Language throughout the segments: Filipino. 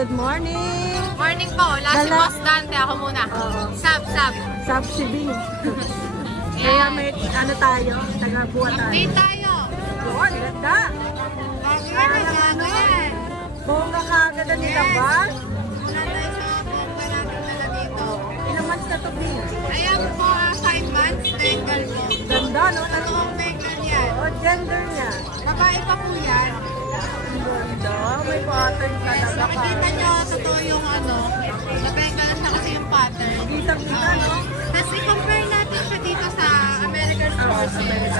good morning. Morning po. Last si Boss Dante. Ako muna. Sab. Sab si Bing. Kaya may ano tayo, taga-buwa tayo. Update tayo. Doon, ganda. Ganyan. Bongga ka agad ang nilabas. Wala tayo sa bongga natin nila dito. Ilang months na to, Bing? Ayan po, 5 months. Bengal po. Ganda, no? Totoong Bengal yan. O, gender niya. Babae pa po yan. Ganda, may pattern talaga ka. Makikita nyo, totoo yung ano. Na-Bengal siya kasi yung pattern. Kitang-kita, no? Tapos i-compare natin siya dito sa American Forces.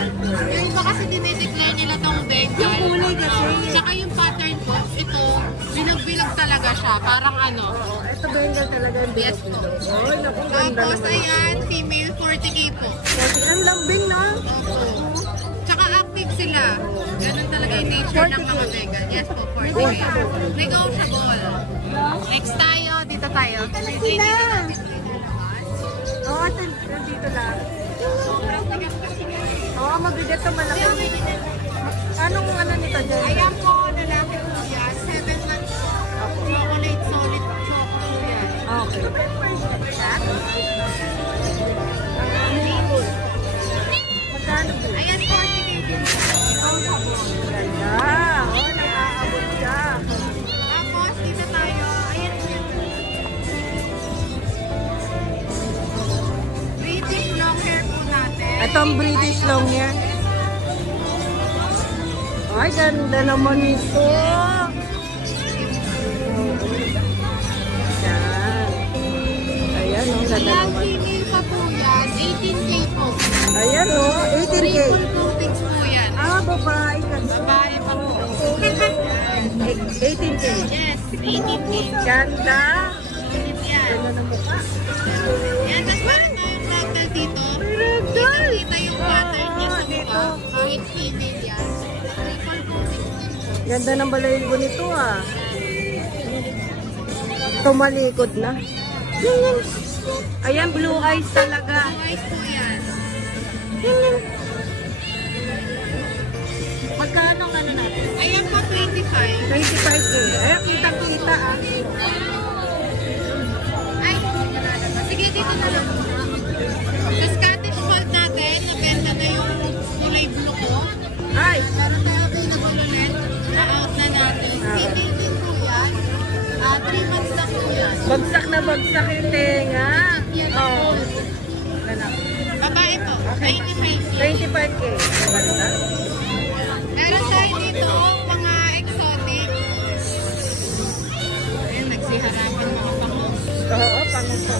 Yung iba kasi dinideclare nila itong Bengal. Yung kulay kasi. Tsaka yung pattern po, ito, bilag-bilag talaga siya. Parang ano. Ito Bengal talaga yung Yes po. Oy, naku, ganda Tapos naman. ayan, female 40K po. Ang lambing, no? Opo. Tsaka active sila. Ganun talaga yung nature ng mga Bengal. Yes po, 40K. Negotiable. Next tayo, dito tayo. Oo, dito lang. Oo, mabigat ito malaki. Anong ano nito dyan? Ayan po, lalaki po yan. 7 months po. Chocolate solid choco po yan. Okay. Magkano po? Ayan, 40K din. Ganda. Oo, nakaabot siya. Tapos, dito tayo. Ayan po yan. British long hair po natin. Ito ang British long hair. Ay, ganda naman ito. Yan. Ayan, oh, ganda Ayan, naman. female pa po yan. 18K po. Ayan, oh, 18K. Triple coatings po yan. Ah, babae ka. Babae pa po. 18K. Yes, 18K. Ganda. Yan. Ganda ng mukha. Yan, tapos meron tayong ragdoll dito. Ragdoll. Kita yung pattern niya sa mukha. Kahit female yan. Triple coatings din po. Ganda ng balayibo nito, ah. Tumalikod na. Ayan, blue eyes talaga. Twice po yan. Magkano ang ano natin? Ayan po, 25. 25K. Ay, kita-kita, ah. Ay, sige, dito na lang. Sa Scottish Fold natin, nabenta na yung kulay blue ko. Ay, Meron tayo available ulit. Na-out na natin. Female din po yan. 3 months na po yan. bagsak na bagsak yung tenga. Oh. Ganap. Babae po, 95. 25K. Ganda. Meron tayo dito mga exotic. Ayun, nagsiharapan mga pango. Oo, pangulo.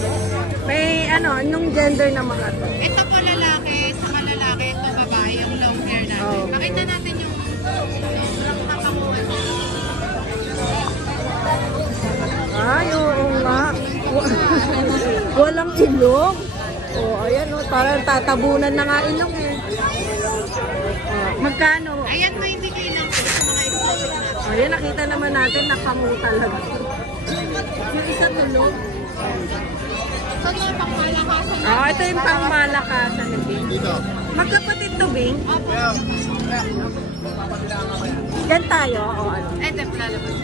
May ano, anong gender na mga to? Ito po lalaki, sa lalaki, ito babae, yung long hair natin. Oh. Makita natin yung sobrang kapanguhan. Ay, oo nga. Walang ilong. Oh, ayan, oh, parang tatabunan na nga ilong eh. Magkano? Ayan, 20K lang po sa mga exotic natin. Oh, ayan, nakita naman natin nakamu talaga. Yung isa tulog. So, yung pangmalakasan natin. Ah, ito yung pangmalakasan ni Bing. Magkapatid to, Bing. Opo. Yan tayo, o ano? Ito, lalabas.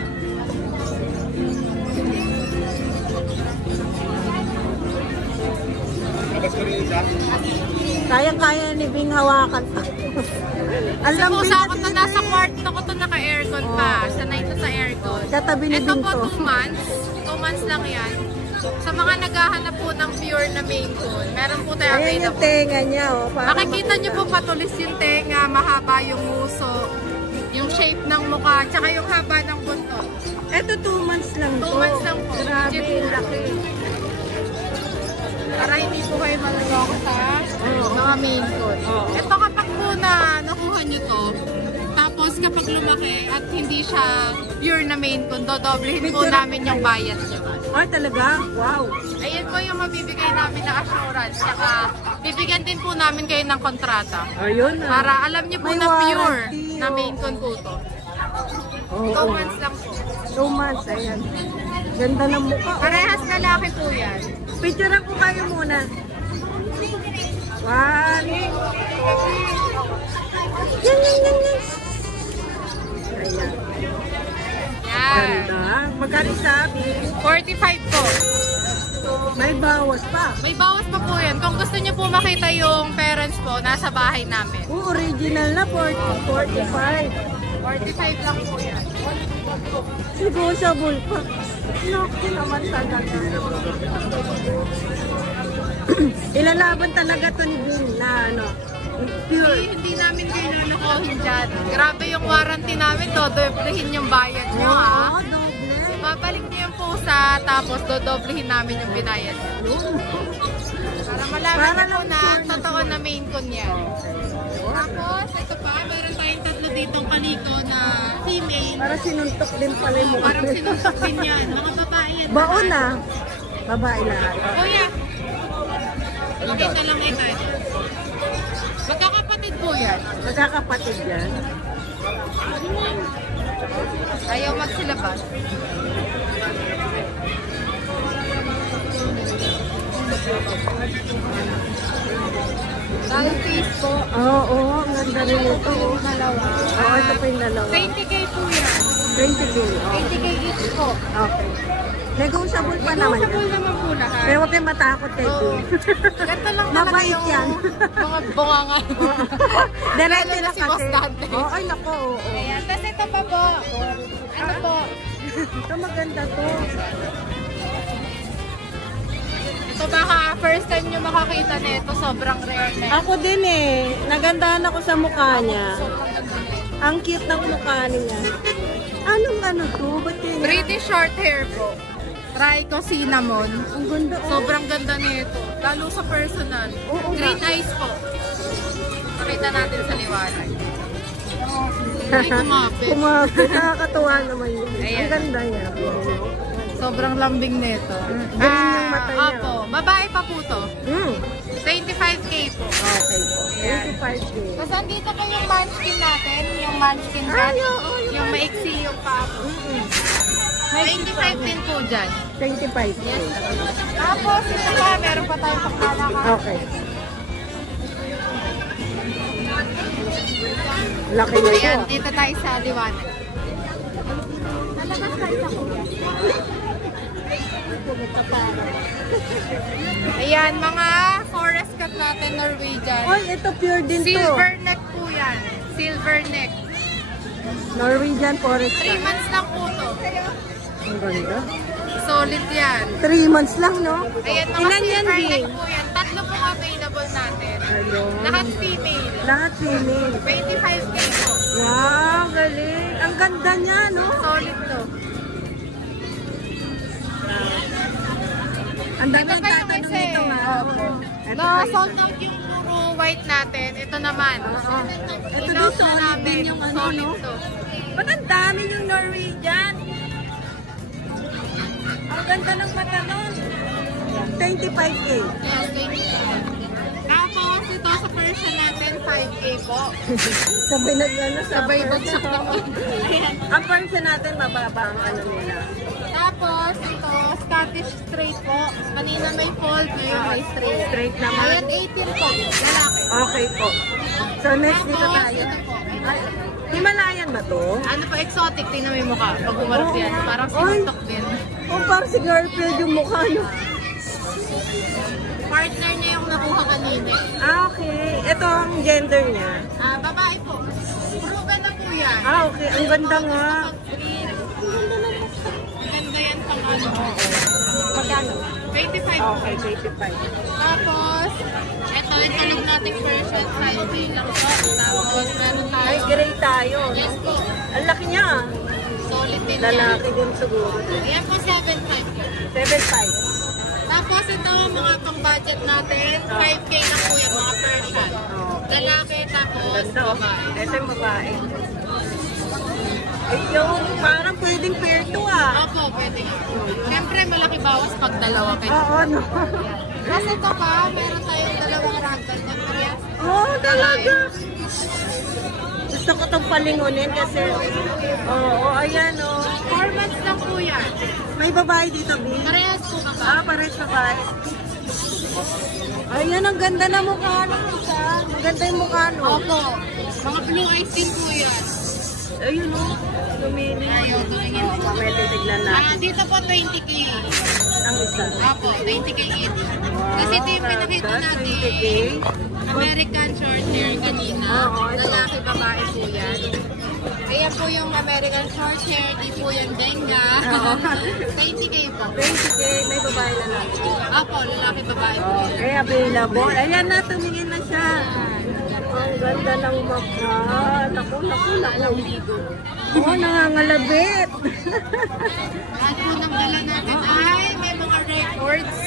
Kaya-kaya ni Bing hawakan pa. Ang Sa lambing pusa ko kasi to, ito nasa eh. kwarto ko to naka-aircon pa. Sanay to sa aircon. Katabi ni Ito Bing po to. 2 months. 2 months lang yan. Sa mga naghahanap po ng pure na Maine Coon, meron po tayo Ayan yung available. tenga niya, oh. Para Makikita niyo po patulis yung tenga, mahaba yung muso, yung shape ng mukha, tsaka yung haba ng buntot. Ito 2 months lang 2 to. months lang po. Grabe, Legit po. laki. Para hindi po kayo maluloko sa mga Maine Coon. Oo. Ito kapag po na nakuha niyo to, tapos kapag lumaki at hindi siya pure na Maine Coon, dodoblehin po namin yung bayad niyo. Ay, talaga? Wow. Ayun po yung mabibigay namin na assurance. Saka bibigyan din po namin kayo ng kontrata. Ayun ah. Para alam niyo po May na pure warranty, na oh. Maine Coon po to. Oo. 2 months lang po. 2 months, ayan. Ganda ng mukha. Parehas lalaki po yan. Picture ko kayo muna. 1. Yan. Yan. Yan. Ganda. Magkano sabi? 45 po. May bawas pa. May bawas pa po yan. Kung gusto niyo po makita yung parents po, nasa bahay namin. Original na 45. 45 lang po yan. Negotiable pa. Naku naman talaga. Ilalaban talaga to ni Bin na ano. Pure. Hindi namin kayo lulukohin dyan. Grabe yung warranty namin, dodoblehin yung bayad nyo ha. Oo, doble. Babalik niyo yung pusa, tapos dodoblehin namin yung binayad nyo. Para malaman niyo po na totoo na main con yan. Tapos, ito pa, meron tayong tatlo ditong kaliko na female. Para sinuntok din pala yung mukha. Parang sinusok din yan. Mga babae yan. Baon na. Babae lahat. Kuya, makita lang ito. Magkakapatid po yan. Magkakapatid yan. Ayaw magsilabas. Dahil face po. Oo, ang ganda rin ito. Oo, Dalawa. ito pa yung dalawa. 20k po yan. 20K. Oh. 20k each po. Okay. Negotiable pa naman Negotiable yan. naman po lahat. Pero huwag kayong matakot kay Oo. Bin. Ganito lang talaga Mabait yung yan. mga bungangan. Diretso Lalo na na si Boss kasi. Dante. Oo, ay nako. Oo. Ayan. Tapos ito pa po. Ano po? Ito maganda to. Ito baka first time nyo makakita nito. Sobrang rare na. Ako din eh. Nagandahan ako sa mukha niya. Sobrang ganda na. Ang cute ng mukha niya. Anong ano to? Ba't yun? British short hair po. Try ko cinnamon. Ang ganda. Oh. Sobrang ganda nito. Lalo sa personal. Oo Green nga. eyes po. Pakita natin sa liwanag. Ay, kumapit. Kumapit. Nakakatuwa naman yun. Ayan. Ang ganda niya. Sobrang lambing nito. Green yung mata niya. Opo. Babae pa po to. 25k po. Okay po. Ayan. 25K. Tapos andito pa yung munchkin natin. Yung munchkin Ay, cat. oo, Yung maiksi yung papo. 25 din po dyan. 25K. Tapos ito pa, meron pa tayong pangkalaka. Okay. Laki na Ayan, ito. dito tayo sa liwanag. Nalabas tayo sa kuya. Ayan, mga forest cat natin, Norwegian. Oy, ito pure din to. Silver neck po yan. Silver neck. Norwegian Forest 3 Cat. months lang po to. Ang ganda. Solid yan. 3 months lang, no? Ayan, mga Ilan yan, silver Bing? neck po yan. Tatlo po available natin. Ayun. Lahat female. Lahat female. 25k po. Wow, galing. Ang ganda niya, no? Solid to. Ang dami Ito ng pa yung tatanong isa nito, eh. ha? Ito No, pa yun. sold out yung puro white natin. Ito naman. Ito Inout din, na solid namin. din yung ano, Solid no? to. Ba't ang dami yung Norwegian? Ang ganda ng mata nun. 25K. Yes, thank you. Tapos, ito sa Persian natin, 5k po. Sabay na ano, Sabay bagsak naman. Ayan. Ang person natin, mababa ang ano nila. Tapos, ito, Scottish straight po. Kanina may fold, ngayon may straight. Straight naman. Ayan, 18 po. Lalaki. Okay po. So next dito Tapos, tayo. ito po. Ay, Himalayan ba to? Ano pa, exotic. Tingnan mo yung mukha. Pag umarap yan, parang sinuntok din. Oh, parang si girlfriend yung mukha nyo. Partner niya yung nakuha kanina. Okay. Ito ang gender niya. Babae po. Proven na po yan. Okay. Ang ganda nga. Ganda yan pang ano. Magkano? 25. Okay, 25. Tapos, ito lang nating version 5K lang po. Tapos, meron tayo. Ay, gray tayo. Yes po. Ang laki niya. Solid din yan. Lalaki din siguro. Ayan po, 7.5. 7.5. Tapos, ito mga pang-budget natin. 5K lang po yan, mga Persian. Lalaki, tapos Ganda. Oh. babae. Ito yung babae. Ay, yung parang pwedeng pair to ah. Opo, pwede nga. Siyempre, malaki bawas pag dalawa kayo. Oo, no. Kasi ito pa, meron tayong dalawang ragdoll na parehas. Oh, talaga. Gusto ko itong palingunin kasi, oo, ayan oh. 4 months lang po yan. May babae dito, B. Parehas po ba? Pares babae. Ayan, ang ganda na mukha ng isa. Maganda yung mukha, no? Opo. Mga blue eyes din po yan. Ayun, oh. Tumili. Ayaw, tumingin. May titignan natin. Dito po 20K. Ang isa. Apo, 20K each. Kasi ito yung pinakita natin. 20K. American short hair kanina. Lalaki, babae po yan. Ayan po yung American short hair. Di po yan benga. 20K po. 20K. May babae na lang. Apo, lalaki, babae po yan. Okay, available. Ayan na, tumingin na siya. Ang ganda ng mapa. Naku. Oh, nangangalabit. Lahat po ng dala natin ay may mga records.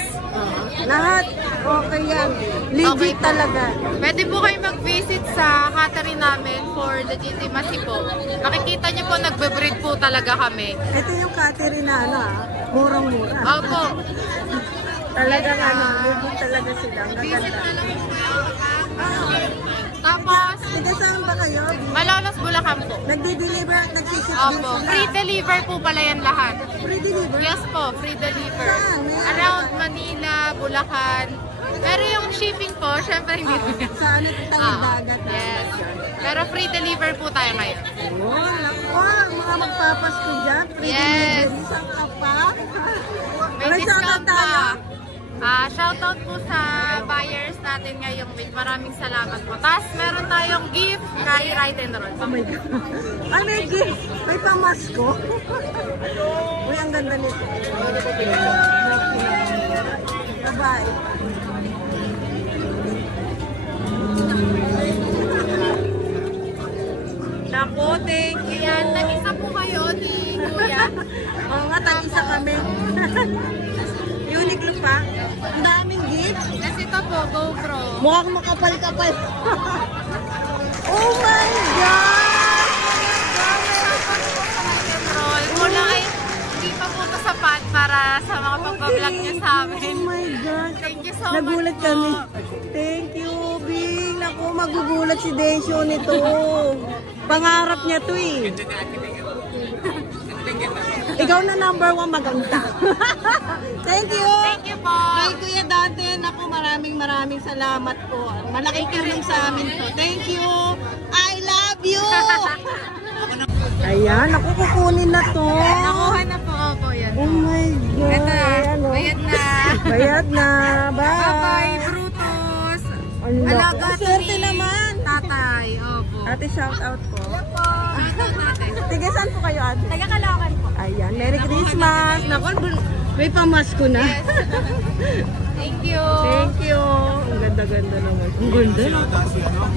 Lahat. Okay yan. Legit Okay. talaga. Pwede po kayo mag-visit sa hattery namin for legitimacy po. Makikita niyo po, nagbe-breed po talaga kami. Ito yung Catherine na ano murang-mura. Opo. Talagang legit talaga sila. Ang Visit ganda. na lang po kayo. Tapos, Tiga saan ba kayo? Malolos, Bulacan po. Nagdi-deliver at nagsiship din Opo. sila. Free deliver po pala yan lahat. Free deliver? Yes po, free deliver. Saan? Around Manila, Bulacan. Pero yung shipping po, syempre hindi po yan. Saan ito tayong dagat? Yes. Pero free deliver po tayo ngayon. Oh, naku, mga magpapasko dyan. Free Yes. delivery. Saan ka pa? May May discount tayo. pa. Shoutout po sa buyers natin ngayong week. Maraming salamat po. Tapos meron tayong gift kay Ride and Roll. Oh my God. Ay, may gift. May pamasko. Uy, ang ganda nito. Bye-bye. Naku, thank you. Yan, nag-isa po kayo ni Kuya. Oo nga, tag-isa kami. Uniqlo pa. Ang daming gift. Kasi ito po, GoPro. Mukhang makapal-kapal. Oh my God! Roll. Mula ay hindi pa po ito sapat para sa mga pag-vlog niyo sa amin. Oh my God! Thank you so much Nagulat po. kami. Thank you, Bing. Naku, magugulat si Desio nito. Pangarap niya to eh. Ikaw na number 1 maganda. Thank you. Thank you po. Kay Kuya Dante, naku, maraming salamat po. Malaking tulong sa amin to. Thank you. I love you. Ayan, naku, kukunin na to. Nakuha na po ako yan. Oh my God. Ito na. Ayan, oh. Bayad na. Bayad na. Bye. Bye-bye, Brutus. Ang laki. Alaga Ang to swerte ni naman. Tatay. Opo. Ate, shout out po. Shoutout natin. Tiga, saan po kayo, ate? Taga-Caloocan po. Ayan, Merry Christmas. Naku, may pamasko na. Thank you. Thank you. Ang ganda-ganda naman. Ang ganda.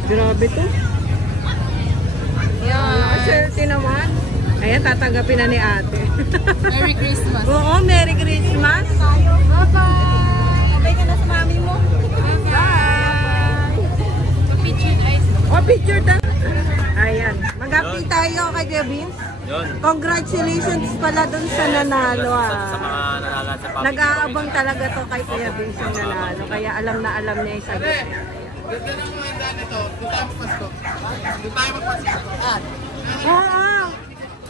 Grabe to. Yan. Ang swerte naman. Ayan, tatanggapin na ni ate. Merry Christmas. Oo, Merry Christmas. Bye-bye. Sabay ka na sa mami mo. Bye. Picture ice. Oh, picture na. Ayan. Mag-update tayo kay Kuya Vince. Yun. Congratulations pala dun sa nanalo Sa mga nanala sa public. Nag-aabang talaga to kay Kuya Vince yung nanalo. Kaya alam na alam niya yung sagot. Oo.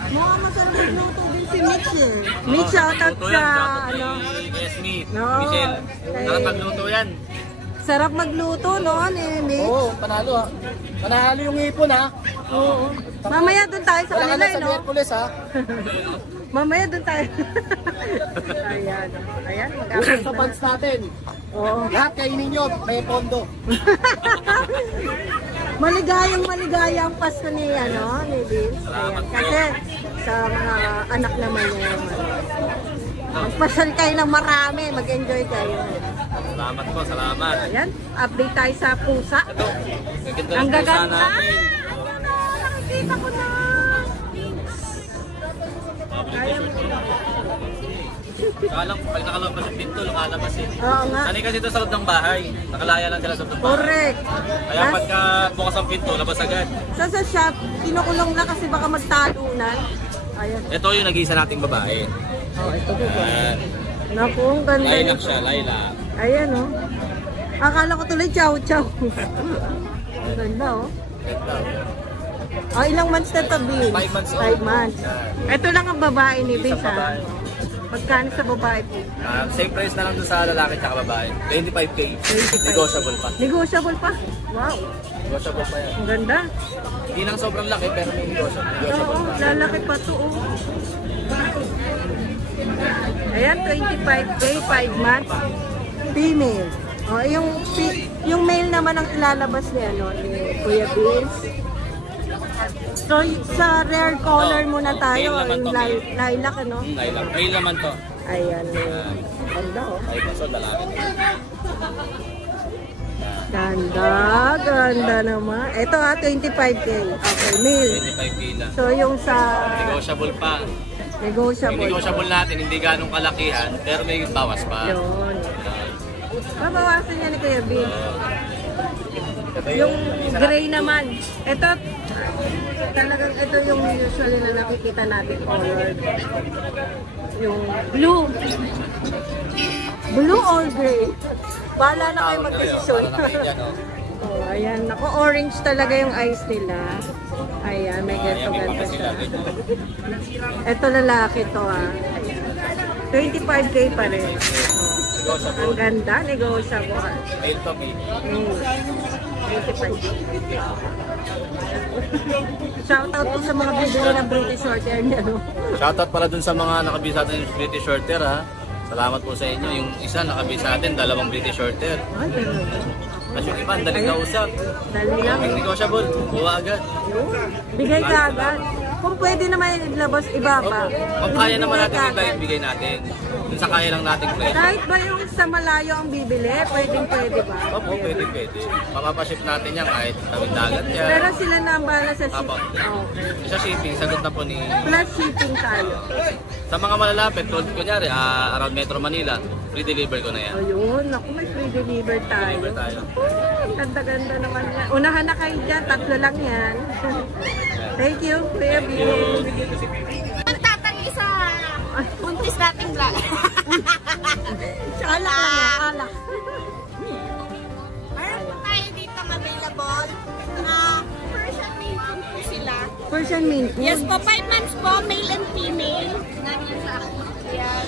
Mukhang masarap magluto din si Mitch eh. Mitch, shoutout sa ano. Yes, me. No. Michelle. Sarap magluto yan. Sarap magluto noon eh, Mitch. Oo, panalo ha. Panalo yung ipon ha. Oo. Mamaya dun tayo sa Wala ka kanila na eh, sa no? Miyerkules ha. Mamaya dun tayo. Ayan. Ayan, Usap mag-update sa na. fans natin. Oo. Lahat kainin nyo, may pondo. Maligayang Pasko ni ni Vince. Ayan. Kasi sa mga anak naman niya yung magpasyal kayo ng marami, mag-enjoy kayo. Salamat po, salamat. Ayan, update tayo sa pusa. Ito, gaganda Ang ng pusa gaganda! namin. Ayan o, nakikita ko na! Ayan. Kalang, pag nakalabas yung pinto, lumalabas eh. Oo nga. Sanay kasi ito sa loob ng bahay. Nakalaya lang sila sa loob ng bahay. Correct. Kaya pagka bukas ang pinto, labas agad. Sa shop, kinukulong lang kasi baka magtalunan. Ayan. Ito yung nag-iisa nating babae. Oh, ito po. Ayan. Naku, ang ganda Lilac nito. siya, lilac. Ayan o. Akala ko tuloy chow-chow. Ang ganda o. Ganda. Oh, ilang months na to, Vince? 5 months old. 5 months. Ito lang ang babae ni Isang Vince, ha? babae. Magkano sa babae po? Same price na lang doon sa lalaki at babae. 25K. 25. Negotiable pa. Negotiable pa? Wow, Negotiable pa yan. ang ganda. Hindi nang sobrang laki pero may negotiable Oo, pa. lalaki pa to. Oh. Ayan, 25K, 5 months. Female. Oh, yung male naman ang ilalabas ni Kuya Vince. So, sa rare color muna tayo, male naman yung to, male. lilac, ano? Lilac. Male naman to. Ayan, ganda, oh. Ay, so lalaki. Ganda naman. Ito 25K. Okay, male. 25K lang. So, yung sa Negotiable pa. Yung negotiable. negotiable natin, hindi ganong kalakihan, pero may bawas pa. Yun. Babawasan niya ni Kuya Bill. Yung gray naman. Ito, talagang ito yung usually na nakikita natin color. Yung blue. Blue or gray? Bahala na kayo magdesisyon. Oh, ayan. Ako, orange talaga yung eyes nila. Ayan, may ganto-ganto siya. Ito lalaki to, 25K pa rin. Ang ganda, negotiable. Male to, male. 25K. Shoutout po sa mga bibili ng British short hair niya, no? Shoutout pala dun sa mga nakabisa natin yung British short hair, ha. Salamat po sa inyo. Yung isa nakabisa natin, 2 British short hair. Ay, talaga. Tapos yung iba, daling kausap. Dali lang. Yung negotiable, buwa agad. Bigay ka agad. Kung pwede naman ilabas, iba pa. Kung kaya naman natin iba, ibigay natin. Kung sa kaya lang natin pwede. Kahit ba yung sa malayo ang bibili, pwede ba? Opo, pwede. Papapaship natin yan kahit tawid dagat yan. Pero sila na ang bahala sa Apo. Okay. Sa shipping, sagot na po ni... Plus shipping tayo. Sa mga malalapit, kunyari, around Metro Manila, free deliver ko na yan. Ayun, naku, may free deliver tayo. Deliver tayo. Ganda-ganda naman yan. Unahan na kayo dyan, 3 lang yan. Thank you, Kuya Bill. Magtatagi sa buntis nating vlog. Alak lang yan, alak. Meron po tayo dito available na Persian Maine Coon po sila. Persian Maine Coon. Yes po, 5 months po, male and female. Yan.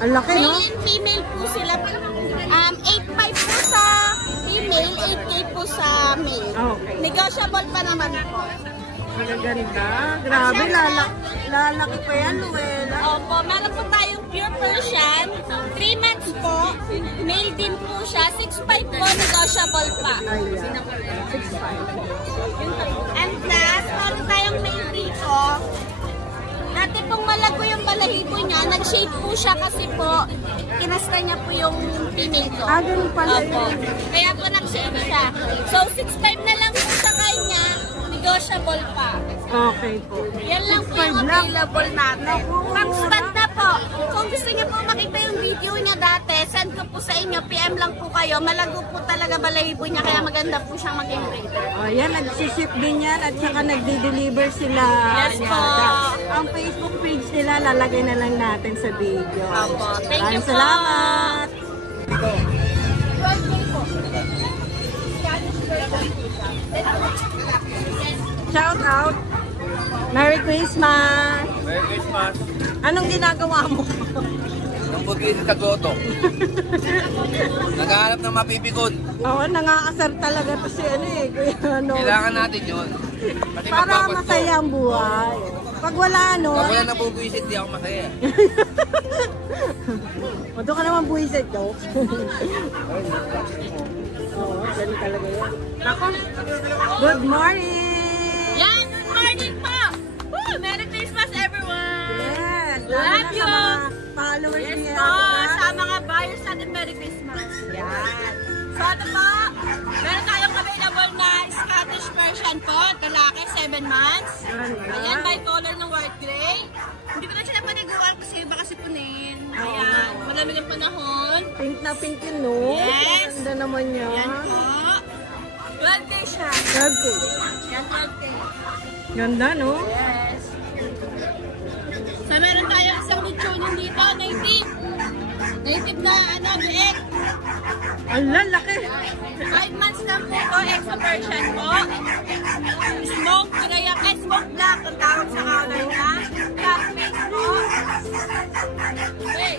Ang laki, no? Male and female po sila. 8.5 po sa female, 8K po sa male. Okay. Negotiable pa naman po. Magaganda. Grabe, lalaki pa yan, Luella. Opo, meron po tayong pure Persian. 3 months po. Male din po siya. 6.5 po, negotiable pa. Ayan. 6'5". And plus, meron tayong male dito. Dati pong malago yung balahibo niya. Nag-shade po siya kasi po, kinasta niya po yung female ko. Ah, ganun pala Opo. yun. Kaya po nag-shade siya. So, 6.5 na lang po sa kanya. Negotiable pa. Okay po. Yan lang po yung 6'5" lang. available natin. Pang stud na po. Kung gusto niyo po makita yung video niya dati, send ko po sa inyo. PM lang po kayo. Malago po talaga balahibo niya. Kaya maganda po siyang maging breeder. O yan, nagsiship din yan at saka nagde-deliver sila. Yes po. Ang Facebook page nila, lalagay na lang natin sa video. Opo. Thank you Maraming po. salamat. Shout out. Merry Christmas. Merry Christmas! Anong ginagawa mo? Nang puti sa Tagoto. Naghahanap ng mapipikon. Oo, nangakasar talaga to si Kuya ano. Kailangan natin yun. Kasi Para magpapasko. masaya ang buhay. Pag wala ano. Pag wala nabubuisit, di ako masaya. O, doon ka naman buwisit, no? Oo, ganun talaga yan. Ako, good morning! Yan, good morning po! Woo! Merry Christmas everyone! Yes! Love lalo na you! sa mga followers Yes niya. po, sa mga buyers natin, Merry Christmas! Yan! So ano po, meron tayong available na Scottish Persian po, lalaki, 7 months. Ayan, by color ng white gray. Hindi ko na siya napaniguan kasi baka sipunin. Ayan, malamig ang panahon. Pink na pink yun, no? Yes. Ganda naman niya. Ayan po. 12 days siya. Okay. Yan, 12 days. Ganda, no? Yes. So, meron tayong isang lechonin dito, native. Native na, biik. Ang lalaki. 5 months lang po ito, exo Persian po. Smoke gray, smoke black, ang tawag sa color niya. Black face po. Okay.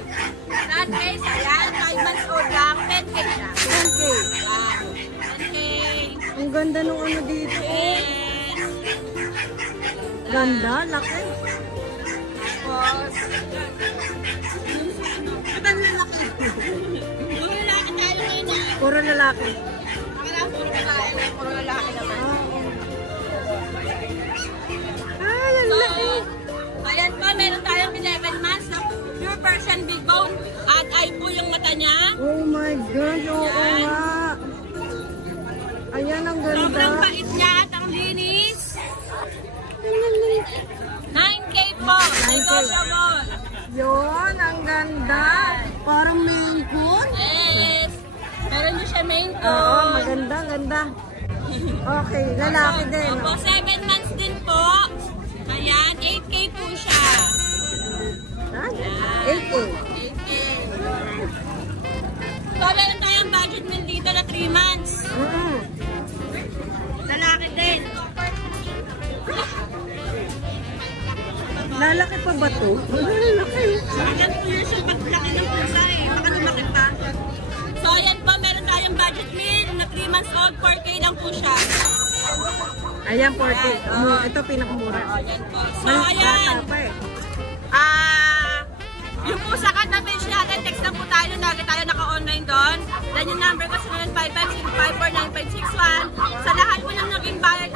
That case, ayan, 5 months old lang, 10K na. 10K. Wow. 10K. Ang ganda nung ano dito. Yes. Ganda, laki. Tapos, ito ang lalaki. Puro lalaki tayo ngayon na. Puro lalaki. Wala, puro lalaki naman. Ay, ang laki. Ayan pa, meron tayong 11 months na pure Persian big bone. At eye po yung mata niya. Oh my gosh, oo Yan. nga. Ayan, ang ganda. Sobrang bait niya at ang linis. 9K po, negotiable. Yun, ang ganda. Parang main coon. Yes. Meron din siya main Oo, coon. maganda, ganda. Okay, lalaki din. Opo, 7 months din po. Ayan, 8K po siya. Ha? 8K. 8K. So, meron tayong budget meal dito na 3 months. Lalaki din. Lalaki pa ba to? Lalaki. Hanggang 2 years yung paglaki ng pusa eh. Baka lumaki pa. So, ayan po, meron tayong budget meal na 3 months old, 4K lang po siya. Ayan, 4K. Ito pinakamura. Ayan po. So, Bata ayan. pa eh. Yung po sa kanta page natin, text lang po tayo nung lagi tayo naka-online doon. Then yung number ko, 0955-654-9561. Sa lahat po ng naging buyer,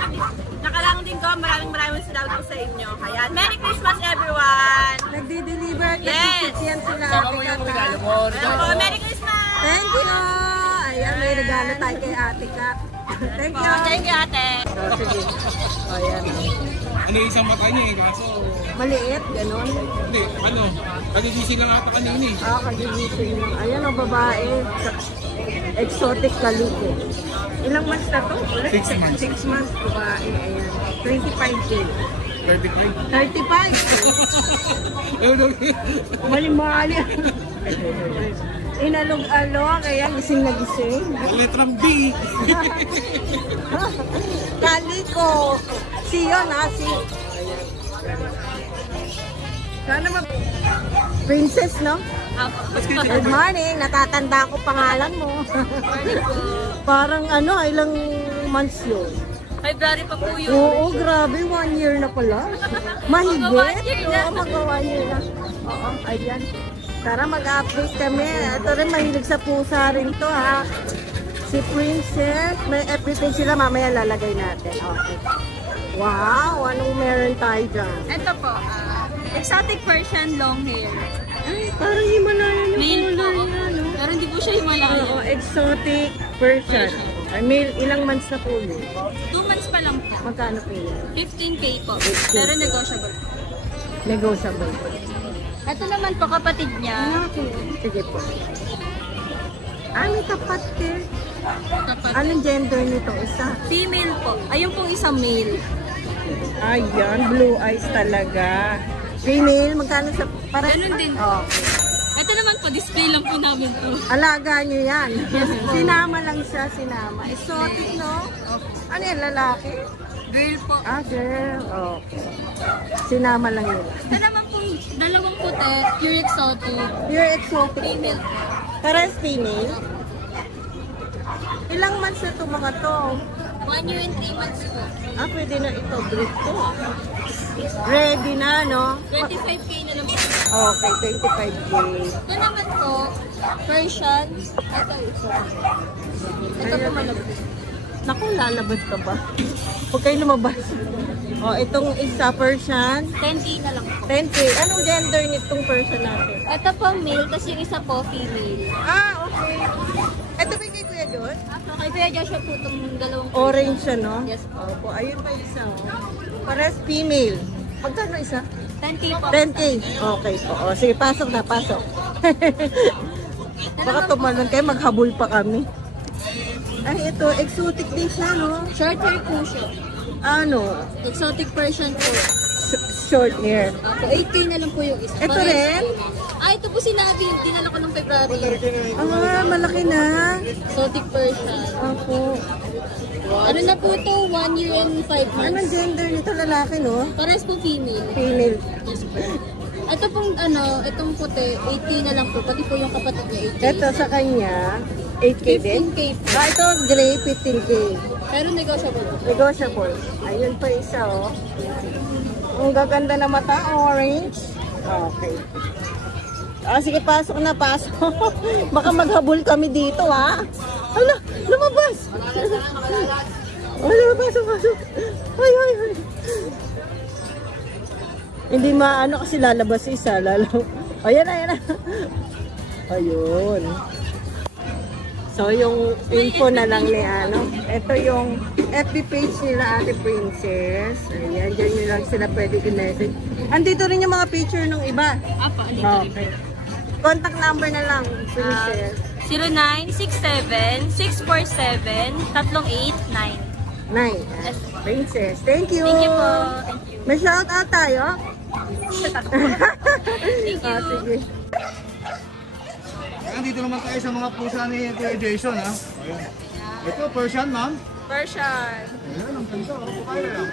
nakalang din ko, maraming salamat po sa inyo. Kaya, Merry Christmas everyone! Nagdi-deliver. Yes. Yan sila. Ayan po, Merry Christmas! Thank you. Ayan, may regalo tayo kay Ate Kat. Thank you. Thank you, ate. Oh, sige. Ayan. Ano yung isang mata niya eh, kaso Maliit, ganun. hindi, ano, kagigising lang ata kanina eh. Kagigising lang. Ayan ang babae. Exotic kaliko. Ilang months na to? 6 months. 6 months, babae. Ayan. 25K. 35. 35. Mali-mali. Inalog-alog. Ayan, gising na gising. Letrang B. Kaliko. Si yun ha, si. Sana Princess, no? Good morning. Natatanda ko pangalan mo. Parang ano, ilang months yun? February pa po yun. Oo, grabe. 1 year na pala. Mahigit. Mag-1 year na. Oo, mag-1 year na. Oo, ayan. Tara, mag-update kami. Ito rin, mahilig sa pusa rin to, ha. Si Princess. May everything sila. Mamaya lalagay natin. Okay. Wow, anong meron tayo dyan? Ito po, exotic Persian long hair. Ay, parang Himalayan yung Male po. kulay niya, no? Pero hindi po siya Himalayan. Oo, exotic Persian. Ay, male, ilang months na po yun? 2 months pa lang po. Magkano po yun? 15K po. 15K. Pero negotiable. Negotiable. Ito naman po kapatid niya. Sige po. May tapat eh. Kapatid. Anong gender nitong isa? Female po. Ayun pong isang male. Ayan, blue eyes talaga. Female, magkano sa para? Ganun din. Okay. Ito naman po, display lang po namin to. Alaga nyo yan. Sinama lang siya, sinama. Exotic, no? Ano yan, lalaki? Girl po. Girl. Okay. Sinama lang yun. Ito naman pong dalawang puti, pure exotic. You're exotic. Female. Parang female. Ilang months na ito mga to? 1 year and 3 months po. Pwede na ito. Breed to. Ready na, no? 25K na lang po. Okay, 25K. Ito naman po, Persian. Ito isa. Ito po malabas. Naku, lalabas ka ba? Huwag kayo lumabas. Itong isa, Persian. 10K na lang po. 10K. Anong gender nitong Persian natin? Ito po male, tapos yung isa po female. Okay. Ito ba kay Kuya John? Kay Kuya Joshua po itong dalawang Orange siya, no? Yes po. Opo, ayun pa isa, Pares female. Pagkano isa? 10K po. 10K. Okay po. Sige, pasok na, pasok. Baka tumalon kayo, maghabol pa kami. Ay, ito, exotic din siya, no? Short hair po siya. Ano? Exotic Persian po. Short hair. So 8K na lang po yung isa. Ito rin? Ito po si Navi. Dinala ko ng February. Malaki na. Exotic Persian. Opo. Ano na po ito? 1 year and 5 Anong months. gender nito? Lalaki, no? Pares po female. Female. Yes po. Ito pong itong puti, 80 na lang po. Pati po yung kapatid niya, 80. Ito sa kanya, 8K din. 15K po. Ito gray, 15K. Pero negotiable po. Negotiable. Ayun pa isa, oh. Ang gaganda na mata, orange. Okay. Sige, pasok na, pasok. Baka maghabol kami dito, ha? Hala, lumabas! Hala, pasok. Ay. Hindi maano kasi lalabas isa, lalo. Ayan na. Ayun. So, yung info na lang ni ano. Ito yung FB page nila, Ate Princess. Ayan, dyan nyo lang sila pwede i-message. Andito rin yung mga picture ng iba. Apa, andito Okay. Contact number na lang, Princess. 0967-647-389. 9. Princess. Thank you. Thank you po. Thank you. May shout out tayo? Thank you. Sige. Dito naman tayo sa mga pusa ni Kuya Jason, ha? Ayan. Ito, Persian, ma'am. Version. Ayan, ang ganda. Ano po kayo lang?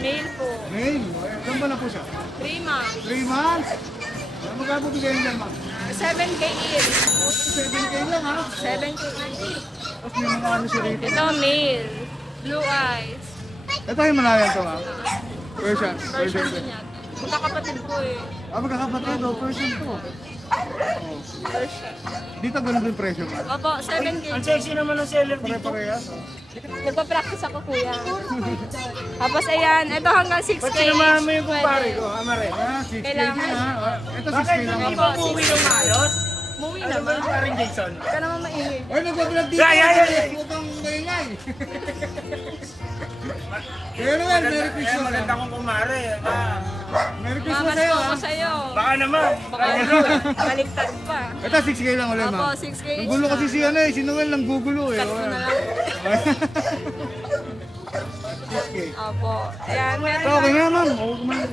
Male po. Male. Saan ba na po siya? 3 months. 3 months. Ayan, magkano bigay niyan, ma'am? 7K each. 7K lang, ha? 7K each. Tapos may mga ano siya rito. Ito male. Blue eyes. Ito yung malayan to, ma'am. Persian. Version din yan. Magkakapatid po eh. Magkakapatid, oh. Persian to. Version. Dito ganun din presyo, ma'am. Opo, 7K. Sexy naman ng seller dito. Pare-parehas. Nagpa-practice ako kuya. Tapos ayan, ito hanggang 6K. Sinamahan mo yung kumpare ko, amare. 6K Kailangan. din, ha? Ito 6K lang. Opo, 6K. yung maayos? Muwi Ano ba naman. yung paring Jason? Ka naman maingay. Ay, nagbablog dito. Ay. Mukhang maingay. Kaya naman, Merry Kaya Christmas. maganda kong kumare. Merry Christmas Mamas sa'yo, po ha? ako sa'yo. Baka naman. Baka baliktad pa. Ito, 6K lang ulit, Opo, ma'am. 6K Ang each gulo na. kasi si ano eh, si Noel lang gugulo eh. Cut mo na lang. 6K. Opo. Ayan, meron Ito, okay nga, ma'am. Oo, kumain.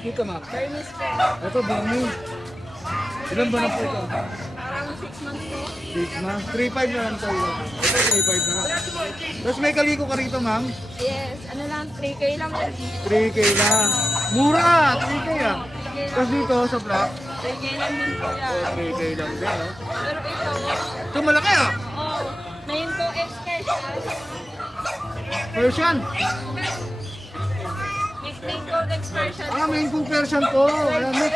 Dito, ma'am. Burmese po. Ito, Burmese. Ilan ba na po ito? Parang 6 months po. 6 months. 3.5 na lang sa'yo. Ito, 3.5 na lang. Tapos may kaliko ka rito, ma'am. Yes, ano lang, 3K lang. 3K lang. Mura! 3K ah. Tapos dito, sa black, 3K lang din po yan. 3K lang din, no? Pero ito, Ito, malaki ah. oh, main po expression. Persian. Mixing gold expression. Ah, main kong Persian to. Ayan, mix.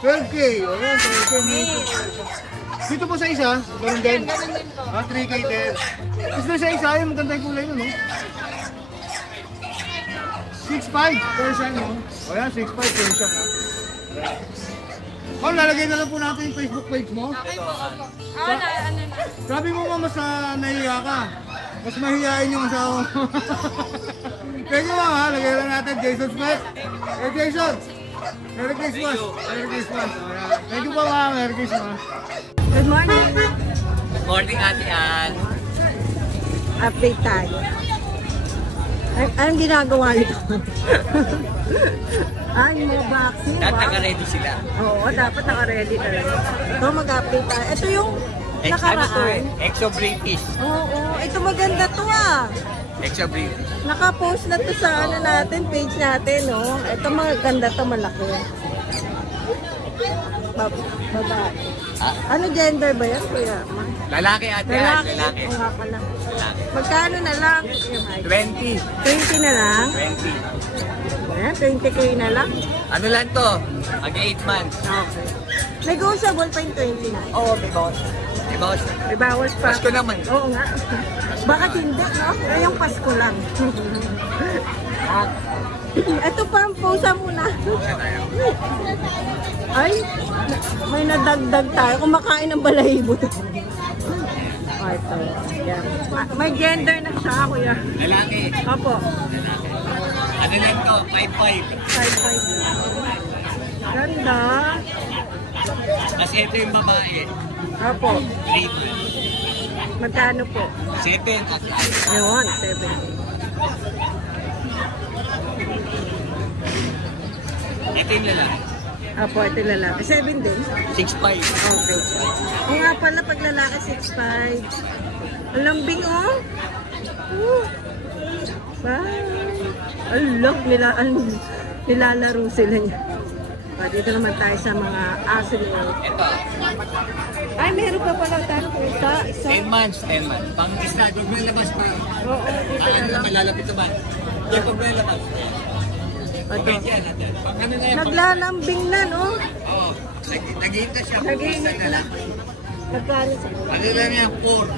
12K. Ayan, 12K main kong Persian. Dito po sa isa, ganun din. Ganun din po. Ah, 3K din. Tapos doon sa isa, yung maganda yung kulay nun, no? 6.5 Persian, no? O yan, 6.5 Persian, ha? Lalagay na lang po natin yung Facebook page mo. Okay po, opo. Ah, ano na. Sabi mo nga mas nahiya ka. Mas mahihain yung asawa mo. Thank you, ma'am, ha? Lagay lang natin Jason Smith. Hey, Jason! Merry Christmas! Merry Christmas! Ayan. Thank you po, ma'am. Merry Christmas! Good morning. Good morning, Ate Ann. Update tayo. Anong ginagawa nito? Yung mga vaccine. Naka-ready sila. Oo, dapat naka-ready talaga. Ito, mag-update tayo. Ito yung Ano to nakaraan. Exo-British. Oo, ito maganda to ah. Exo-British. Naka-post na to sa ano natin, page natin, no? Ito maganda to, malaki. Babae. Ano gender ba yan, kuya? Lalaki, Ate Ann. Lalaki. Lalaki. Oo nga pala. Lalaki. Magkano na lang? 20. 20 na lang? 20. Ayan, 20k na lang. Ano lang to? Mag-8 months. Okay. Negotiable pa yung 20 na. Oo, may bawas. May bawas. May bawas pa. Pasko naman. Oo nga. Bakit hindi, no? Yung Pasko lang. Ito pa ang pusa muna. Ay, may nadagdag tayo. Kumakain ng balahibo. Oh, ito. Yan. May gender na siya, kuya. Lalaki. Opo. Lalaki. Ano lang to? 5'5". 5'5". Ganda. Kasi ito yung babae. Opo. 3 months. Magkano po? 7 at 5. Yun, 7. Ito yung lalaki. Opo, ito lalaki. 7 din. 6'5". Okay. O nga pala, pag lalaki 6'5". Ang lambing, oh. Bye. Alok, nilalaro sila niya. Dito naman tayo sa mga aso nila. Ay, meron pa pala tayo isa. 10 months. Pang isla, doon mo labas pa. Oo, dito na lang. Malalapit naman. Yan pag may labas. Ito. Yan natin. Pag ano na yan. Naglalambing na, no? Oo. Nag-iinta siya. Nag-iinit na. Nagkano sa Ano lang yan?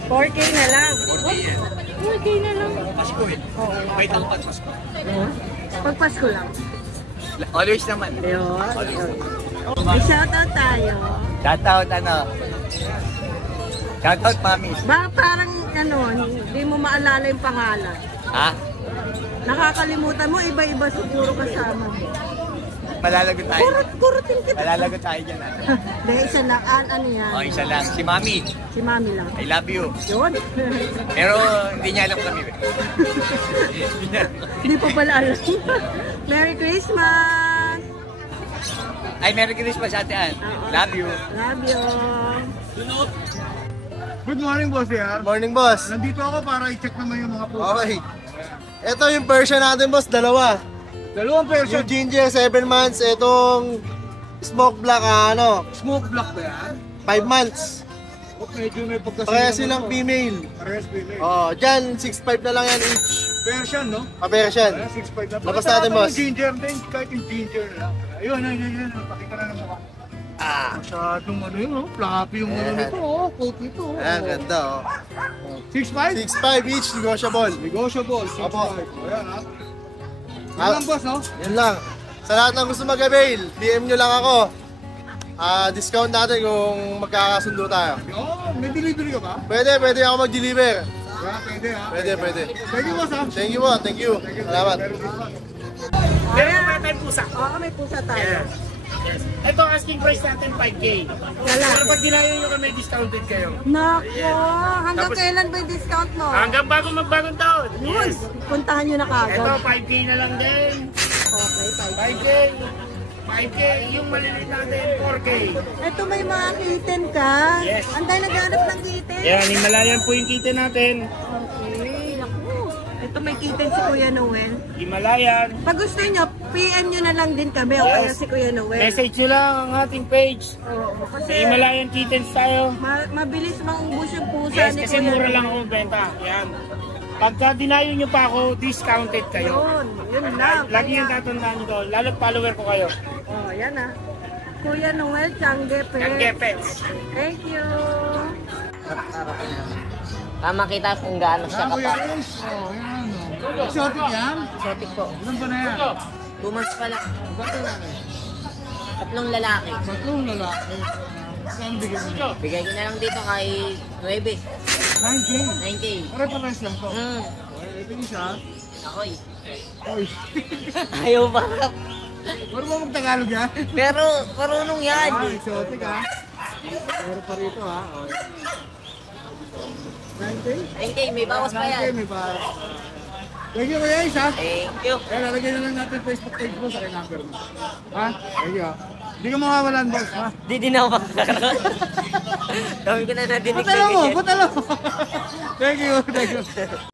4K na lang. 4 yan. 4K na lang. Pasko eh. Oo. May tangpat Pasko. Pag Pasko lang. Always naman. Ayun. May shoutout tayo. Shoutout Shoutout mami. Ba parang hindi mo maalala yung pangalan. Ha? Nakakalimutan mo, iba-iba siguro kasama mo. Malalagot tayo. Kurutin kita. Malalagot tayo dyan. Dahil isa lang, ano yan? O, isa lang. Si mami. Si mami lang. I love you. Yun. Pero hindi niya alam kami. Hindi pa pala alam. Merry Christmas! Ay, Merry Christmas, Ate Ann. Love you. Love you. Good morning, boss ya. Morning, boss. Nandito ako para i-check naman yung mga pusa. Okay. Ito yung Persian natin, boss. Dalawa. Dalawang Persian. Yung ginger, 7 months. Itong smoke black, Smoke black ba yan? 5 months. Medyo may pagkasilang. Parehas silang female. Parehas female. Oh, dyan, 6'5 na lang yan each. Persian, no? Pa-Persian. 6'5 na. Labas natin, boss. Yung ginger din, kahit yung ginger na lang. Ayun. Pakita na ng mukha. Masyadong yun, no? Fluffy yung nito, coat nito. Ayan, ganda, 6'5"? 6'5 each, negotiable. Negotiable, 6'5". Opo. Ayan, ha? Yan lang, boss, no? Yan lang. Sa lahat ng gusto mag-avail, PM nyo lang ako. Discount natin kung magkakasundo tayo. May delivery ka ba? Pwede ako mag-deliver. Pwede, ha? Pwede. Thank you, boss, ha? Thank you, boss. Thank you. Salamat. Meron pa tayong pusa. Oo, may pusa tayo. Ito, asking price natin 5K. Pero pag dinayo nyo kami, discounted kayo. Nako, hanggang Tapos- kailan ba yung discount mo? Hanggang magbagong taon. Yun, puntahan nyo na Ito, kagad. 5K na lang din. Okay, 5K. 5K, yung maliliit natin, 4K. Ito may mga kitten ka. Yes. Anday naghanap ng kitten. Yan, Himalayan po yung kitten natin. Okay, naku. Ito may kitten si Kuya Noel. Himalayan. Pag gusto nyo, PM nyo na lang din kami o kaya si Kuya Noel. Message nyo lang ang ating page. Oo, kasi Sa Himalayan Kittens tayo. mabilis maubos yung pusa Yes, ni kasi Kuya mura Noel. lang akong benta. Yan. Pagka dinayo nyo pa ako, discounted kayo. Yun lang. Lagi yung tatandaan ko, lalo't follower ko kayo. Oh, yan ah. Kuya Noel, Changge Pets. Changge Pets. Thank you. Makita kung gaano siya Kuya kapal. Ace. Yan, oh. Exotic yan? Exotic po. Ilan ba na yan? 2 months pa lang. Bakit lang? 3 lalaki. Tatlong lalaki. Saan bigyan mo? Bigay ko na lang dito kay 9. 9K. 9K. Pare-pares lang to. Hmm. Ito yung isa. Ako'y. Oy. Ayaw ba? Puro ba mag-Tagalog yan? Pero marunong yan. Exotic ha. Meron pa rito ha. 9K? 9K, may bawas pa 9K yan. may bawas. Thank you Kuya Ace ha. Thank you. Lalagyan na lang natin Facebook page mo sa number mo. Ha? Thank you ha. Hindi ka mawawalan boss ha. Di din ako makakaroon. Dami ko na nadinig Ba't alam mo? Ba't alam mo? Thank you.